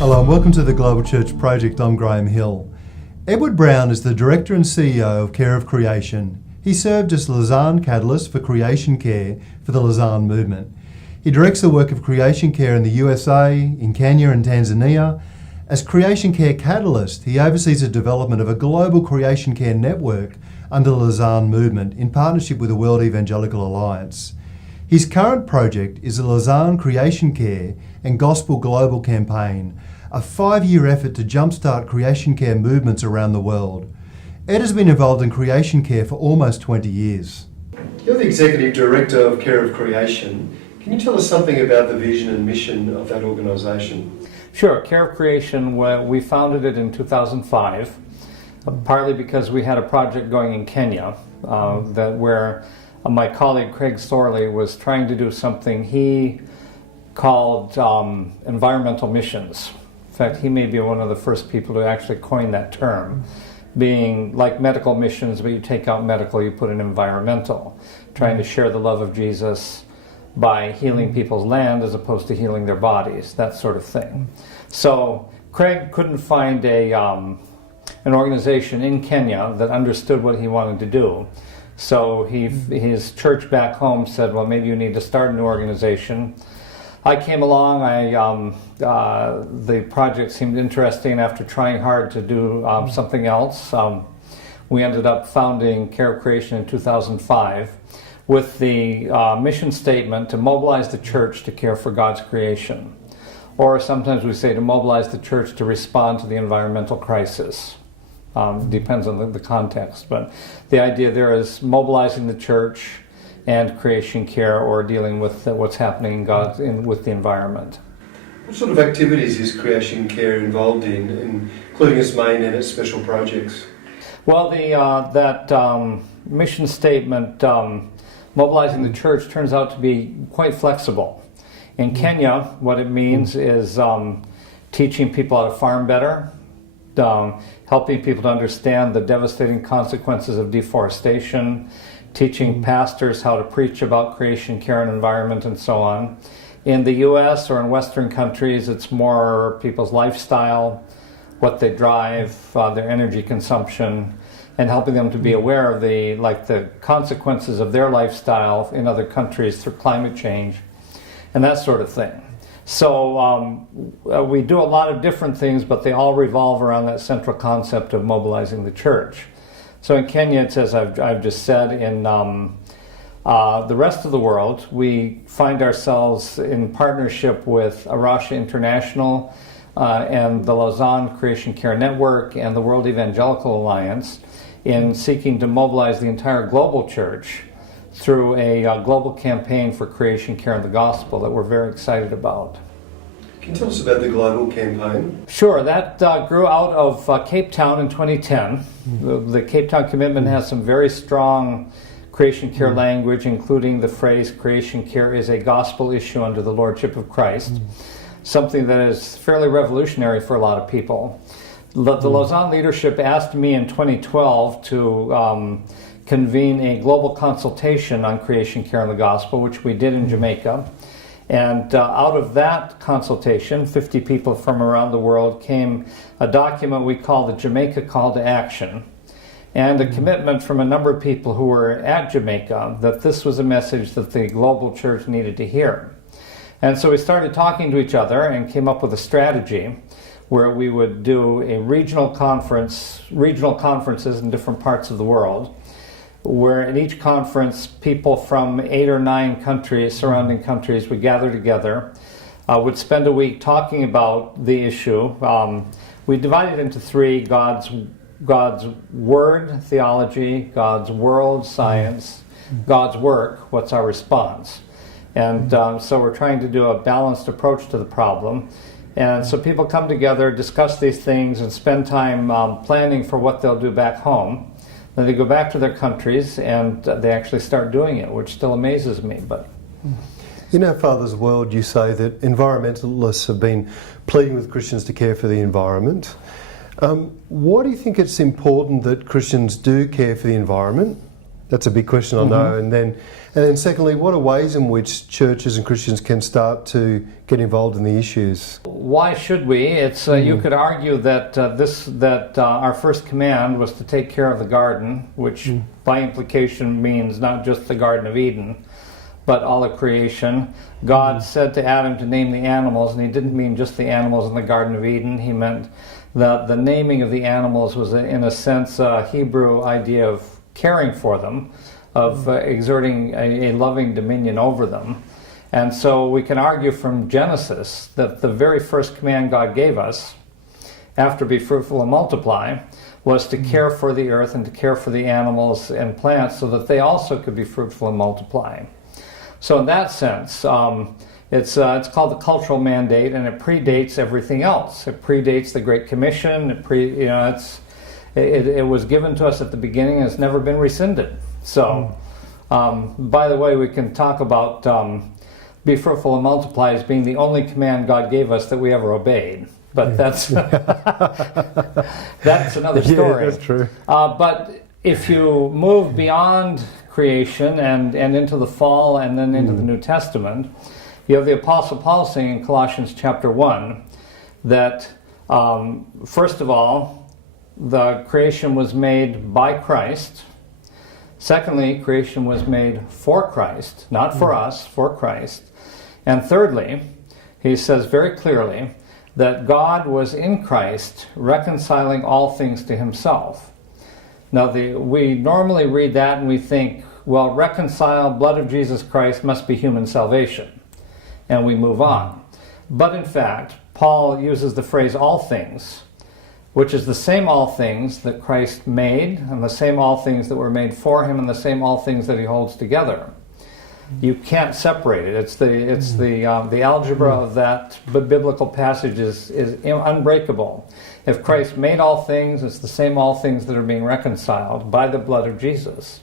Hello and welcome to the Global Church Project. I'm Graham Hill. Edward Brown is the Director and CEO of Care of Creation. He served as Lausanne Catalyst for Creation Care for the Lausanne Movement. He directs the work of Creation Care in the USA, in Kenya and Tanzania. As Creation Care Catalyst, he oversees the development of a global creation care network under the Lausanne Movement in partnership with the World Evangelical Alliance. His current project is the Lausanne Creation Care and Gospel Global Campaign, a 5-year effort to jumpstart creation care movements around the world. Ed has been involved in creation care for almost 20 years. You're the Executive Director of Care of Creation. Can you tell us something about the vision and mission of that organisation? Sure. Care of Creation, we founded it in 2005, partly because we had a project going in Kenya where my colleague Craig Sorley was trying to do something he called environmental missions. In fact, he may be one of the first people to actually coin that term, being like medical missions, but you take out medical, you put in environmental, trying to share the love of Jesus by healing people's land as opposed to healing their bodies, that sort of thing. So Craig couldn't find an organization in Kenya that understood what he wanted to do. So his church back home said, well, maybe you need to start a new organization. I came along, the project seemed interesting. After trying hard to do something else, we ended up founding Care of Creation in 2005 with the mission statement to mobilize the church to care for God's creation. Or sometimes we say to mobilize the church to respond to the environmental crisis. Depends on the context, but the idea there is mobilizing the church and creation care, or dealing with what's happening with the environment. What sort of activities is creation care involved in, including its main and its special projects? Well, that mission statement, mobilizing the church, turns out to be quite flexible. In Kenya, what it means is teaching people how to farm better, helping people to understand the devastating consequences of deforestation, teaching pastors how to preach about creation care and environment and so on. In the US or in Western countries, it's more people's lifestyle, what they drive, their energy consumption, and helping them to be aware of the consequences of their lifestyle in other countries through climate change and that sort of thing. So we do a lot of different things, but they all revolve around that central concept of mobilizing the church. So in Kenya, it's as I've just said. In the rest of the world, we find ourselves in partnership with Arusha International and the Lausanne Creation Care Network and the World Evangelical Alliance in seeking to mobilize the entire global church through a global campaign for creation care and the gospel that we're very excited about. Can you tell us about the global campaign? Sure, that grew out of Cape Town in 2010. The Cape Town commitment has some very strong creation care language, including the phrase, creation care is a gospel issue under the lordship of Christ, something that is fairly revolutionary for a lot of people. The Lausanne leadership asked me in 2012 to convene a global consultation on creation care and the gospel, which we did in Jamaica. And out of that consultation, 50 people from around the world, came a document we call the Jamaica Call to Action, and a commitment from a number of people who were at Jamaica that this was a message that the global church needed to hear. And so we started talking to each other and came up with a strategy where we would do a regional conferences in different parts of the world, where in each conference people from 8 or 9 countries, surrounding countries, would gather together, would spend a week talking about the issue. We divided into 3: God's Word, theology; God's world, science; God's work, what's our response. And so we're trying to do a balanced approach to the problem. And so people come together, discuss these things, and spend time planning for what they'll do back home. Then they go back to their countries and they actually start doing it, which still amazes me. But in Our Father's World, you say that environmentalists have been pleading with Christians to care for the environment. Why do you think it's important that Christians do care for the environment? That's a big question, I know. And then secondly, what are ways in which churches and Christians can start to get involved in the issues? Why should we? It's you could argue that our first command was to take care of the garden, which by implication means not just the Garden of Eden, but all of creation. God said to Adam to name the animals, and he didn't mean just the animals in the Garden of Eden. He meant that the naming of the animals was, in a sense, a Hebrew idea of caring for them, of exerting a loving dominion over them. And so we can argue from Genesis that the very first command God gave us, after be fruitful and multiply, was to care for the earth and to care for the animals and plants so that they also could be fruitful and multiply. So in that sense, it's called the cultural mandate, and it predates everything else. It predates the Great Commission. It was given to us at the beginning, and it's never been rescinded. So, by the way, we can talk about be fruitful and multiply as being the only command God gave us that we ever obeyed. But that's that's another story. Yeah, that's true. But if you move beyond creation and into the fall and then into the New Testament, you have the Apostle Paul saying in Colossians chapter 1 that, first of all, the creation was made by Christ. Secondly, creation was made for Christ, not for us, for Christ. And thirdly, he says very clearly that God was in Christ reconciling all things to himself. Now, we normally read that and we think, well, reconcile, blood of Jesus Christ must be human salvation. And we move on. But in fact, Paul uses the phrase all things, which is the same all things that Christ made, and the same all things that were made for him, and the same all things that he holds together. You can't separate it. It's the algebra of that biblical passage is unbreakable. If Christ made all things, it's the same all things that are being reconciled by the blood of Jesus.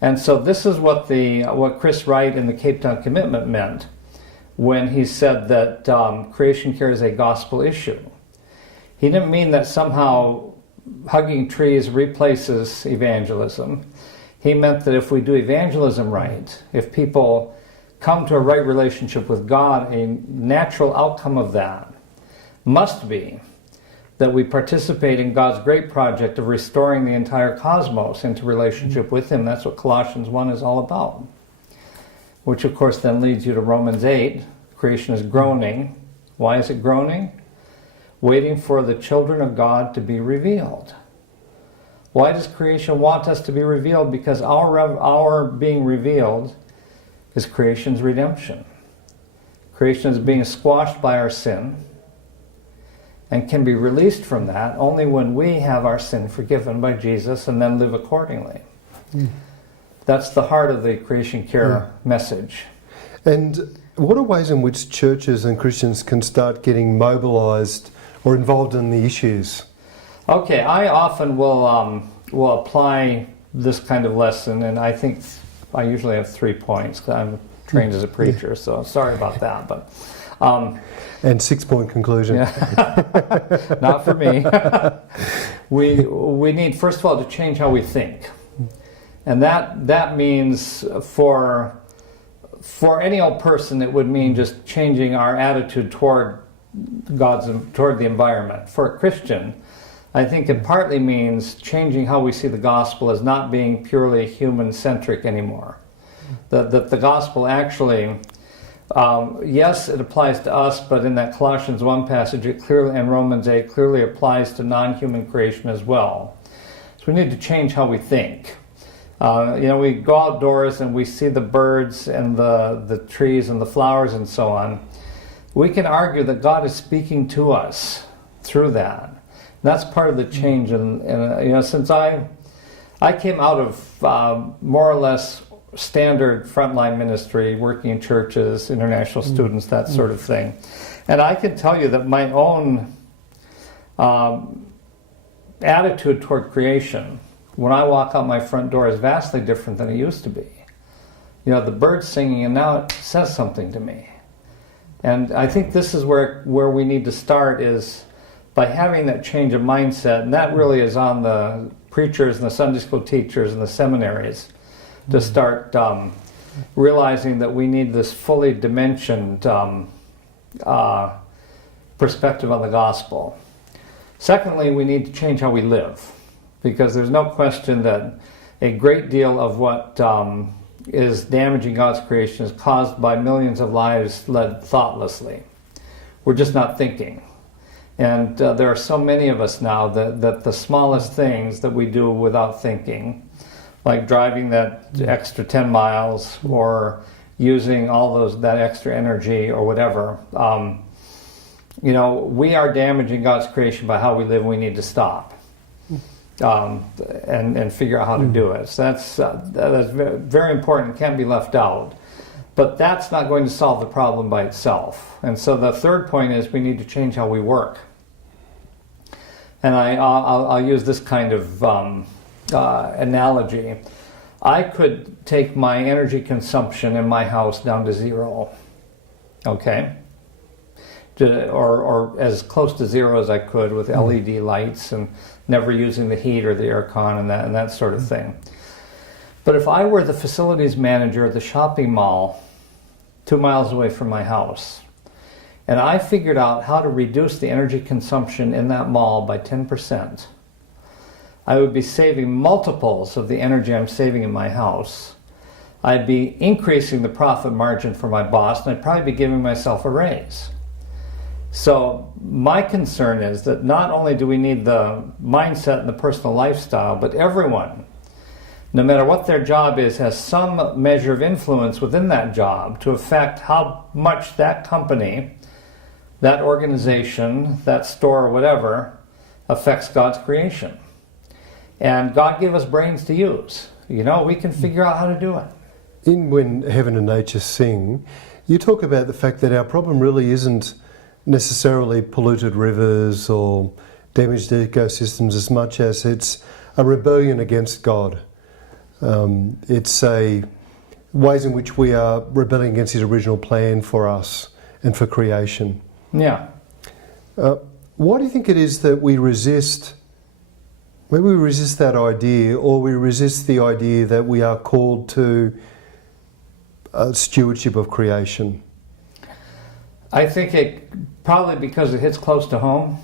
And so this is what Chris Wright in the Cape Town Commitment meant when he said that creation care is a gospel issue. He didn't mean that somehow hugging trees replaces evangelism. He meant that if we do evangelism right, if people come to a right relationship with God, a natural outcome of that must be that we participate in God's great project of restoring the entire cosmos into relationship with him. That's what Colossians 1 is all about. Which of course then leads you to Romans 8. Creation is groaning. Why is it groaning? Waiting for the children of God to be revealed. Why does creation want us to be revealed? Because our being revealed is creation's redemption. Creation is being squashed by our sin and can be released from that only when we have our sin forgiven by Jesus and then live accordingly. That's the heart of the creation care message. And what are ways in which churches and Christians can start getting mobilized or involved in the issues? Okay, I often will apply this kind of lesson, and I think I usually have 3 points because I'm trained as a preacher, so sorry about that. But and 6-point conclusion. Yeah. Not for me. We need, first of all, to change how we think, and that means for any old person, it would mean just changing our attitude toward the environment. For a Christian, I think it partly means changing how we see the gospel as not being purely human-centric anymore. That the gospel actually, yes, it applies to us, but in that Colossians 1 passage, it clearly, and Romans 8, clearly applies to non-human creation as well. So we need to change how we think. We go outdoors and we see the birds and the trees and the flowers and so on. We can argue that God is speaking to us through that. That's part of the change. And since I came out of more or less standard frontline ministry, working in churches, international students, that sort of thing, and I can tell you that my own attitude toward creation, when I walk out my front door, is vastly different than it used to be. The birds singing, and now it says something to me. And I think this is where we need to start, is by having that change of mindset, and that really is on the preachers and the Sunday school teachers and the seminaries, to start realizing that we need this fully dimensioned perspective on the gospel. Secondly, we need to change how we live, because there's no question that a great deal of what is damaging God's creation is caused by millions of lives led thoughtlessly. We're just not thinking. And there are so many of us now that the smallest things that we do without thinking, like driving that extra 10 miles or using all that extra energy or whatever, we are damaging God's creation by how we live. We need to stop and figure out how to do it. So that's very important, can't be left out. But that's not going to solve the problem by itself. And so the third point is we need to change how we work. And I'll use this kind of analogy. I could take my energy consumption in my house down to zero, okay? Or as close to zero as I could with LED lights and never using the heat or the aircon and that sort of thing. But if I were the facilities manager at the shopping mall 2 miles away from my house, and I figured out how to reduce the energy consumption in that mall by 10%, I would be saving multiples of the energy I'm saving in my house. I'd be increasing the profit margin for my boss, and I'd probably be giving myself a raise. So my concern is that not only do we need the mindset and the personal lifestyle, but everyone, no matter what their job is, has some measure of influence within that job to affect how much that company, that organization, that store, or whatever, affects God's creation. And God gave us brains to use. We can figure out how to do it. In When Heaven and Nature Sing, you talk about the fact that our problem really isn't necessarily polluted rivers or damaged ecosystems as much as it's a rebellion against God. It's ways in which we are rebelling against His original plan for us and for creation. Yeah. Why do you think it is that we resist? Maybe we resist that idea, or we resist the idea that we are called to stewardship of creation? I think it probably because it hits close to home.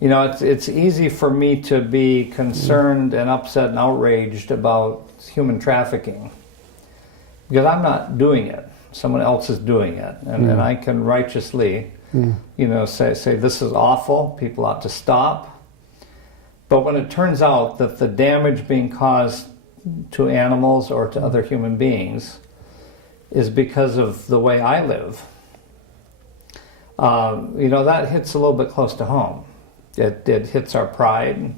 It's easy for me to be concerned and upset and outraged about human trafficking because I'm not doing it. Someone else is doing it, and I can righteously, say this is awful. People ought to stop. But when it turns out that the damage being caused to animals or to other human beings is because of the way I live, that hits a little bit close to home. It hits our pride.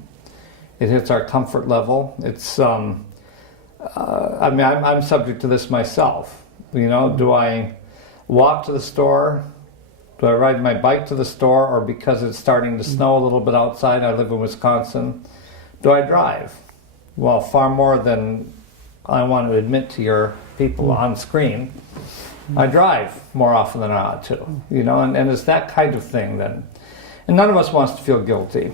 It hits our comfort level. It's, I'm subject to this myself. Do I walk to the store? Do I ride my bike to the store? Or because it's starting to snow a little bit outside, I live in Wisconsin, do I drive? Well, far more than I want to admit to your people on screen. I drive more often than I ought to, and it's that kind of thing then. And none of us wants to feel guilty.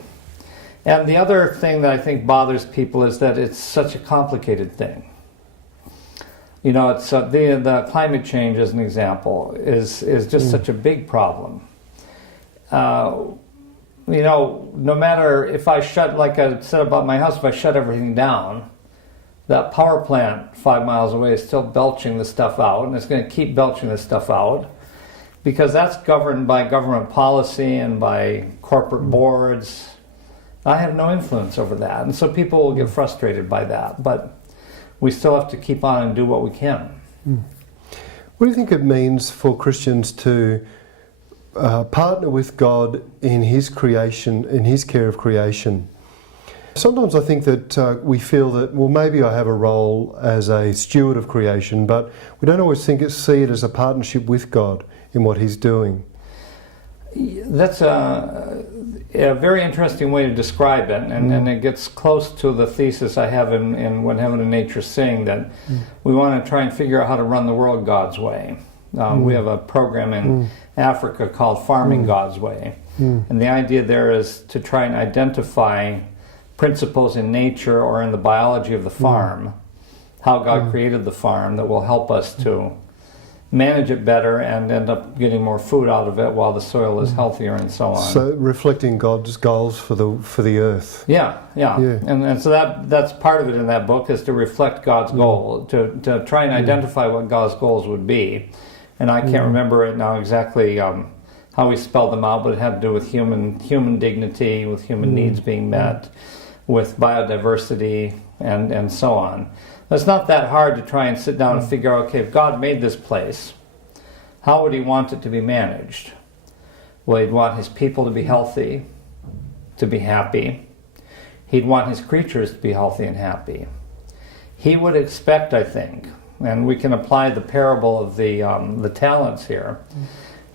And the other thing that I think bothers people is that it's such a complicated thing. It's the climate change, as an example, is just such a big problem. No matter if I shut, like I said about my house, if I shut everything down, that power plant 5 miles away is still belching the stuff out, and it's going to keep belching this stuff out because that's governed by government policy and by corporate boards. I have no influence over that, and so people will get frustrated by that, but we still have to keep on and do what we can. What do you think it means for Christians to partner with God in His creation, in His care of creation? Sometimes I think that we feel that, well, maybe I have a role as a steward of creation, but we don't always see it as a partnership with God in what He's doing. That's a very interesting way to describe it, and it gets close to the thesis I have in When Heaven and Nature Sing, that we want to try and figure out how to run the world God's way. We have a program in Africa called Farming God's Way, and the idea there is to try and identify principles in nature or in the biology of the farm how God created the farm that will help us to manage it better and end up getting more food out of it while the soil is healthier and so on. So reflecting God's goals for the earth. Yeah. And so that's part of it in that book, is to reflect God's goal, to try and identify what God's goals would be. And I can't remember right now exactly how we spelled them out, but it had to do with human dignity, with human needs being met, with biodiversity, and so on. It's not that hard to try and sit down and figure out, okay, if God made this place, how would he want it to be managed? Well, he'd want his people to be healthy, to be happy. He'd want his creatures to be healthy and happy. He would expect, I think, and we can apply the parable of the talents here.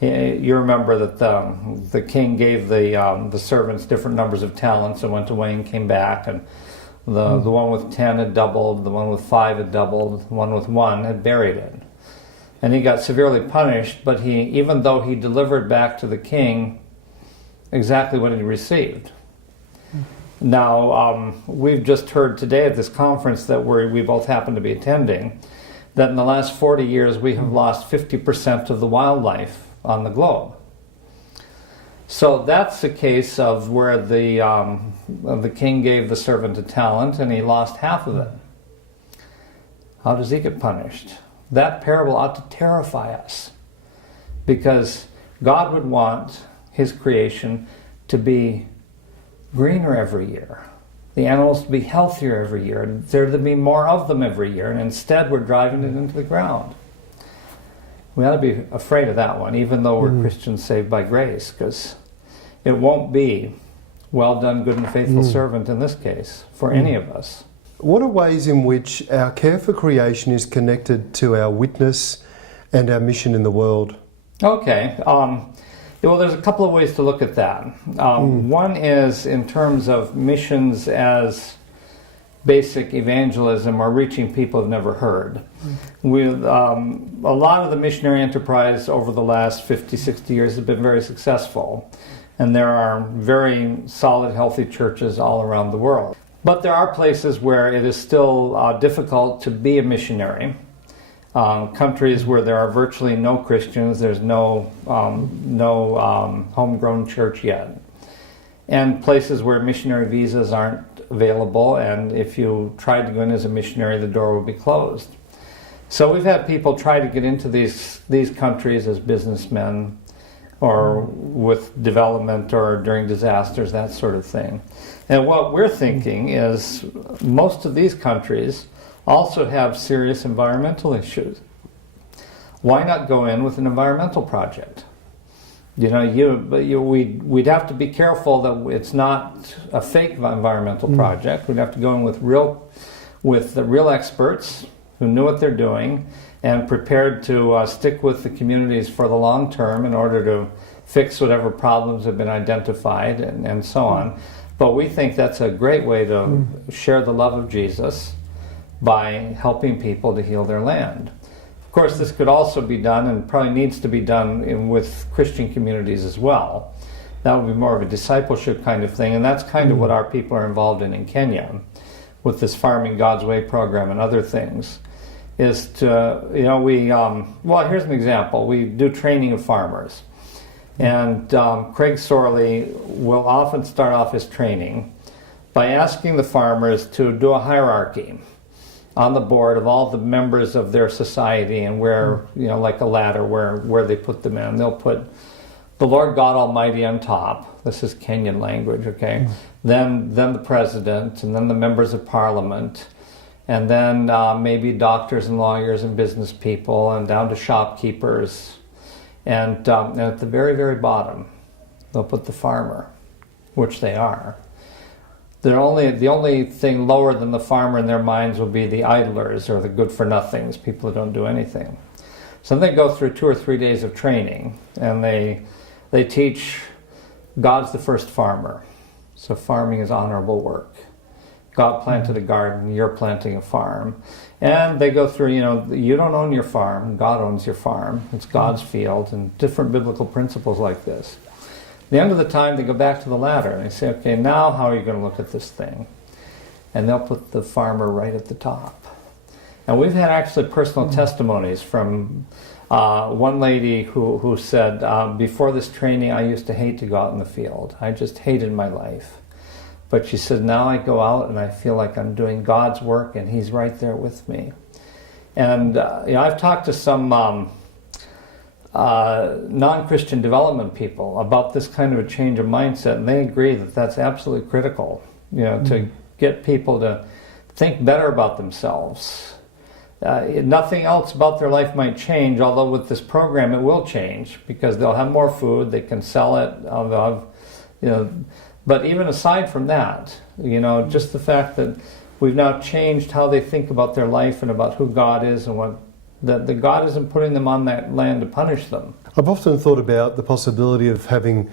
You remember that the king gave the servants different numbers of talents and went away and came back, and the one with 10 had doubled, the one with 5 had doubled, the one with 1 had buried it. And he got severely punished, but even though he delivered back to the king exactly what he received. Now, we've just heard today at this conference that we both happen to be attending, that in the last 40 years we have lost 50% of the wildlife on the globe. So that's a case of where the king gave the servant a talent and he lost half of it. How does he get punished? That parable ought to terrify us, because God would want his creation to be greener every year, the animals to be healthier every year, and there to be more of them every year, and instead we're driving it into the ground. We ought to be afraid of that one, even though we're Christians saved by grace, because it won't be well done, good and faithful servant in this case for any of us. What are ways in which our care for creation is connected to our witness and our mission in the world? Okay. Well, there's a couple of ways to look at that. One is in terms of missions as basic evangelism or reaching people who've never heard. With a lot of the missionary enterprise over the last 50, 60 years has been very successful. And there are very solid, healthy churches all around the world. But there are places where it is still difficult to be a missionary. Countries where there are virtually no Christians, there's no homegrown church yet. And places where missionary visas aren't available, and if you tried to go in as a missionary, the door would be closed. So we've had people try to get into these countries as businessmen, or with development, or during disasters, that sort of thing. And what we're thinking is most of these countries also have serious environmental issues. Why not go in with an environmental project? We'd have to be careful that it's not a fake environmental project. We'd have to go in with the real experts who knew what they're doing and prepared to stick with the communities for the long term in order to fix whatever problems have been identified and so on. But we think that's a great way to share the love of Jesus by helping people to heal their land. Of course, this could also be done, and probably needs to be done with Christian communities as well. That would be more of a discipleship kind of thing, and that's kind of what our people are involved in Kenya, with this Farming God's Way program and other things. Is to, well, here's an example. We do training of farmers. And Craig Sorley will often start off his training by asking the farmers to do a hierarchy on the board of all the members of their society, and where, like a ladder, where they put them in. They'll put the Lord God Almighty on top. This is Kenyan language, okay? Then the president, and then the members of parliament, and then maybe doctors and lawyers and business people, and down to shopkeepers. And at the very, very bottom, they'll put the farmer, which they are. The only thing lower than the farmer in their minds will be the idlers, or the good-for-nothings, people who don't do anything. So they go through 2 or 3 days of training, and they teach God's the first farmer. So farming is honorable work. God planted a garden, you're planting a farm. And they go through, you don't own your farm, God owns your farm. It's God's field, and different biblical principles like this. At the end of the time, they go back to the ladder, and they say, okay, now how are you going to look at this thing? And they'll put the farmer right at the top. And we've had actually personal testimonies from one lady who said, before this training, I used to hate to go out in the field. I just hated my life. But she said, now I go out and I feel like I'm doing God's work and He's right there with me. And I've talked to some non-Christian development people about this kind of a change of mindset, and they agree that that's absolutely critical, to get people to think better about themselves. Nothing else about their life might change, although with this program it will change, because they'll have more food, they can sell it, but even aside from that, just the fact that we've now changed how they think about their life and about who God is, and that God isn't putting them on that land to punish them. I've often thought about the possibility of having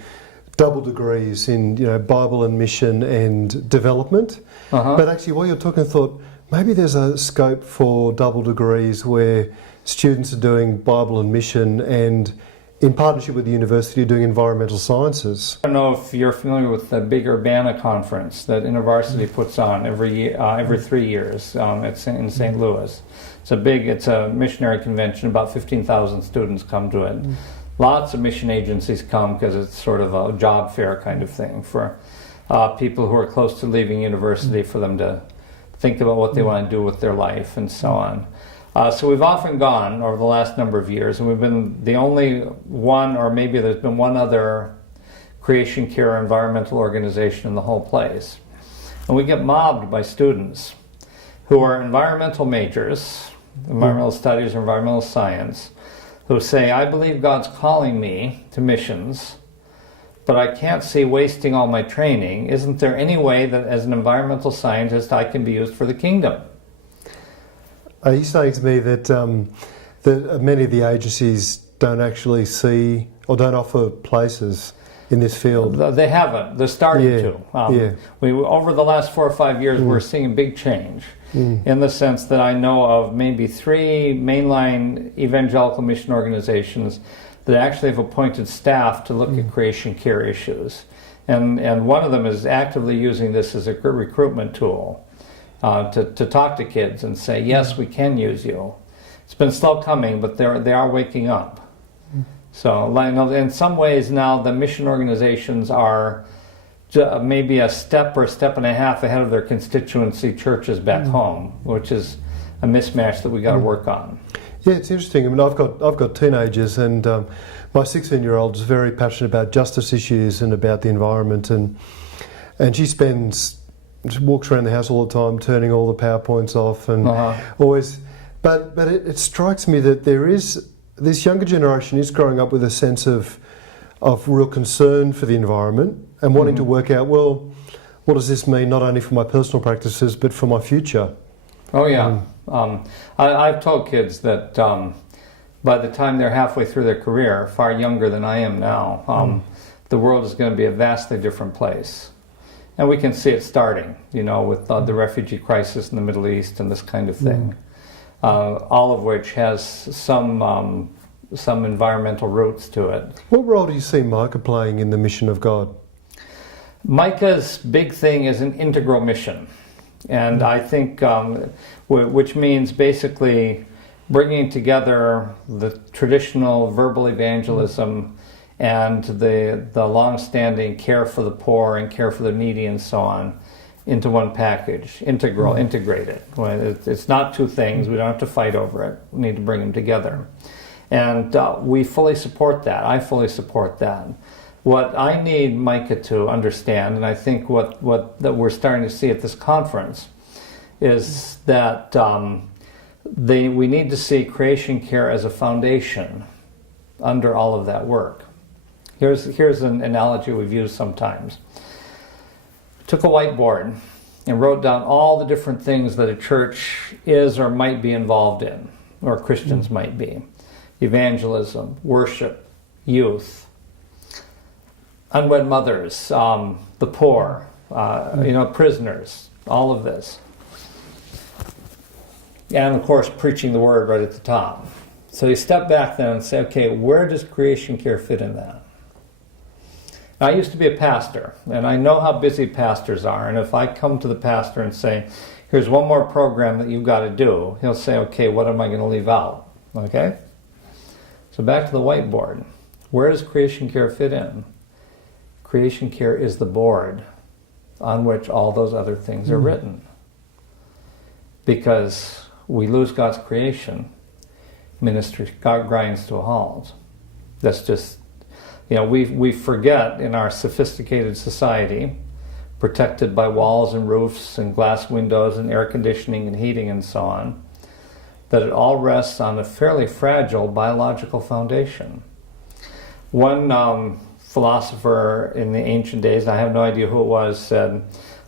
double degrees in Bible and mission and development. But actually, while you're talking, I thought maybe there's a scope for double degrees where students are doing Bible and mission, and in partnership with the university doing environmental sciences. I don't know if you're familiar with the big Urbana conference that InterVarsity puts on every 3 years in St. Louis. It's a missionary convention. About 15,000 students come to it. Lots of mission agencies come because it's sort of a job fair kind of thing for people who are close to leaving university, for them to think about what they want to do with their life and so on. So we've often gone over the last number of years, and we've been the only one, or maybe there's been one other Creation Care environmental organization in the whole place. And we get mobbed by students who are environmental majors, environmental studies or environmental science, who say, I believe God's calling me to missions, but I can't see wasting all my training. Isn't there any way that as an environmental scientist I can be used for the kingdom? Are you saying to me that many of the agencies don't actually see or don't offer places in this field? They haven't. They're starting to. Over the last 4 or 5 years, we're seeing a big change in the sense that I know of maybe 3 mainline evangelical mission organizations that actually have appointed staff to look at creation care issues. And one of them is actively using this as a recruitment tool. To talk to kids and say, yes, we can use you. It's been slow coming, but they are waking up. So in some ways now the mission organizations are maybe a step or a step and a half ahead of their constituency churches back home, which is a mismatch that we got to work on. Yeah, it's interesting. I mean, I've got teenagers, and my 16-year-old is very passionate about justice issues and about the environment, and she walks around the house all the time, turning all the PowerPoints off, and always. But it strikes me that this younger generation is growing up with a sense of real concern for the environment and wanting to work out, well, what does this mean not only for my personal practices but for my future? Oh yeah, I've told kids that by the time they're halfway through their career, far younger than I am now, the world is going to be a vastly different place. And we can see it starting, with the refugee crisis in the Middle East and this kind of thing, all of which has some environmental roots to it. What role do you see Micah playing in the mission of God? Micah's big thing is an integral mission. And I think, which means basically bringing together the traditional verbal evangelism and the long-standing care for the poor and care for the needy and so on into one package, integrated. It's not two things. We don't have to fight over it. We need to bring them together. And we fully support that. I fully support that. What I need Micah to understand, and I think what we're starting to see at this conference, is that we need to see creation care as a foundation under all of that work. Here's an analogy we've used sometimes. Took a whiteboard and wrote down all the different things that a church is or might be involved in, or Christians might be. Evangelism, worship, youth, unwed mothers, the poor, prisoners, all of this. And of course, preaching the word right at the top. So you step back then and say, okay, where does creation care fit in that? Now, I used to be a pastor, and I know how busy pastors are. And if I come to the pastor and say, here's one more program that you've got to do. He'll say, okay, what am I going to leave out? Okay? So back to the whiteboard. Where does Creation Care fit in? Creation Care is the board on which all those other things are written. Because we lose God's creation, ministry grinds to a halt. That's just, we forget in our sophisticated society, protected by walls and roofs and glass windows and air conditioning and heating and so on, that it all rests on a fairly fragile biological foundation. One philosopher in the ancient days, I have no idea who it was, said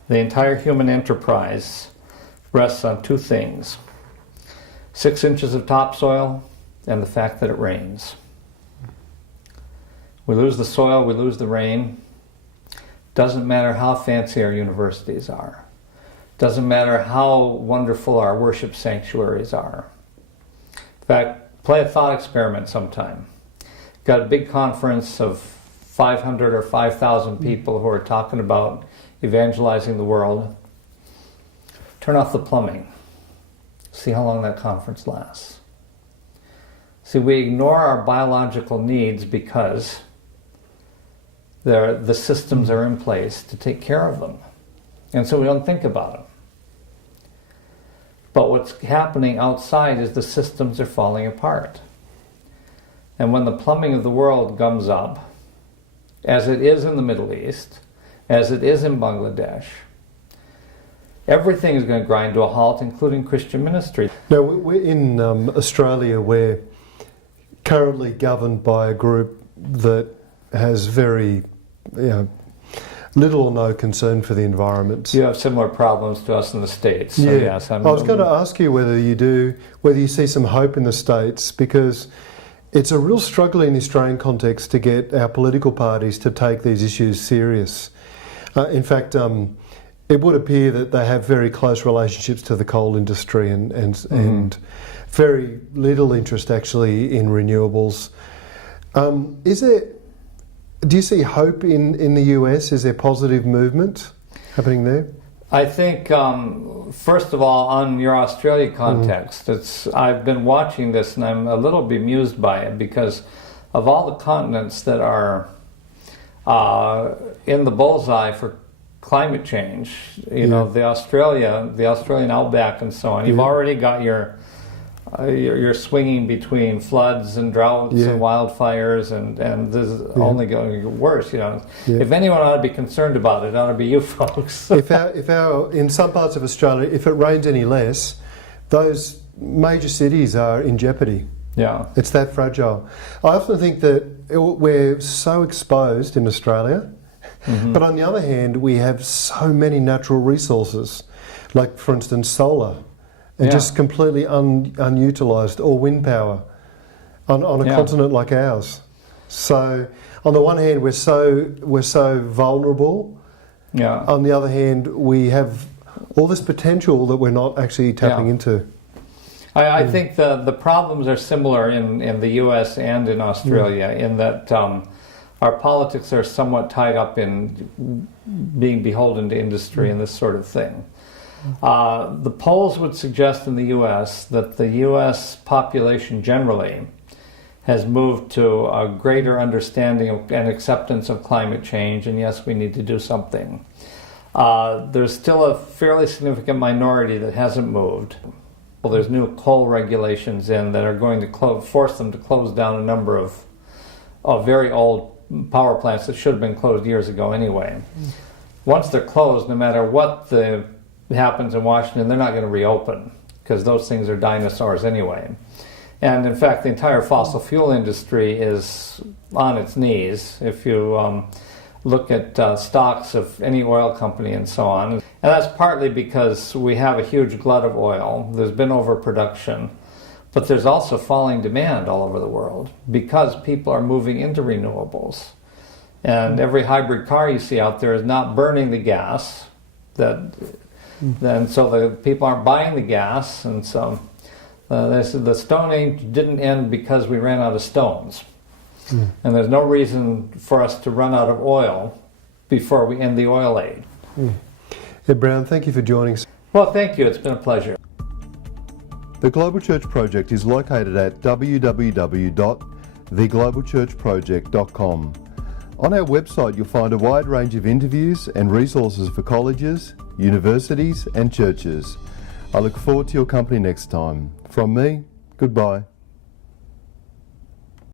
the entire human enterprise rests on two things: 6 inches of topsoil and the fact that it rains. We lose the soil, we lose the rain. Doesn't matter how fancy our universities are. Doesn't matter how wonderful our worship sanctuaries are. In fact, play a thought experiment sometime. Got a big conference of 500 or 5,000 people who are talking about evangelizing the world. Turn off the plumbing. See how long that conference lasts. See, we ignore our biological needs because the systems are in place to take care of them. And so we don't think about them. But what's happening outside is the systems are falling apart. And when the plumbing of the world gums up, as it is in the Middle East, as it is in Bangladesh, everything is going to grind to a halt, including Christian ministry. Now, we're in Australia, we're currently governed by a group that has very little or no concern for the environment. You have similar problems to us in the States. So yeah. yes, I was going to ask you whether you see some hope in the States, because it's a real struggle in the Australian context to get our political parties to take these issues serious. In fact, it would appear that they have very close relationships to the coal industry and very little interest actually in renewables. Do you see hope in the US? Is there positive movement happening there? I think, first of all, on your Australia context, I've been watching this and I'm a little bemused by it, because of all the continents that are in the bullseye for climate change, the Australian outback and so on, you've already got you're swinging between floods and droughts and wildfires, and this is only going to get worse. If anyone ought to be concerned about it, it ought to be you folks. if in some parts of Australia, if it rains any less, those major cities are in jeopardy. Yeah, it's that fragile. I often think that we're so exposed in Australia, but on the other hand, we have so many natural resources, like for instance solar. And just completely unutilised, or wind power on a continent like ours. So on the one hand, we're so vulnerable. Yeah. On the other hand, we have all this potential that we're not actually tapping into. I think the problems are similar in the U.S. and in Australia, in that our politics are somewhat tied up in being beholden to industry and this sort of thing. The polls would suggest in the U.S. that the U.S. population generally has moved to a greater understanding and acceptance of climate change, and yes, we need to do something. There's still a fairly significant minority that hasn't moved. Well, there's new coal regulations that are going to force them to close down a number of very old power plants that should have been closed years ago anyway. Once they're closed, no matter what happens in Washington, they're not going to reopen, because those things are dinosaurs anyway. And in fact, the entire fossil fuel industry is on its knees. If you look at stocks of any oil company and so on, and that's partly because we have a huge glut of oil. There's been overproduction, but there's also falling demand all over the world because people are moving into renewables. And every hybrid car you see out there is not burning the gas, and so the people aren't buying the gas, and so they said the Stone Age didn't end because we ran out of stones. And there's no reason for us to run out of oil before we end the oil age. Ed Brown, thank you for joining us. Well, thank you. It's been a pleasure. The Global Church Project is located at www.theglobalchurchproject.com. On our website you'll find a wide range of interviews and resources for colleges, universities and churches. I look forward to your company next time. From me, goodbye.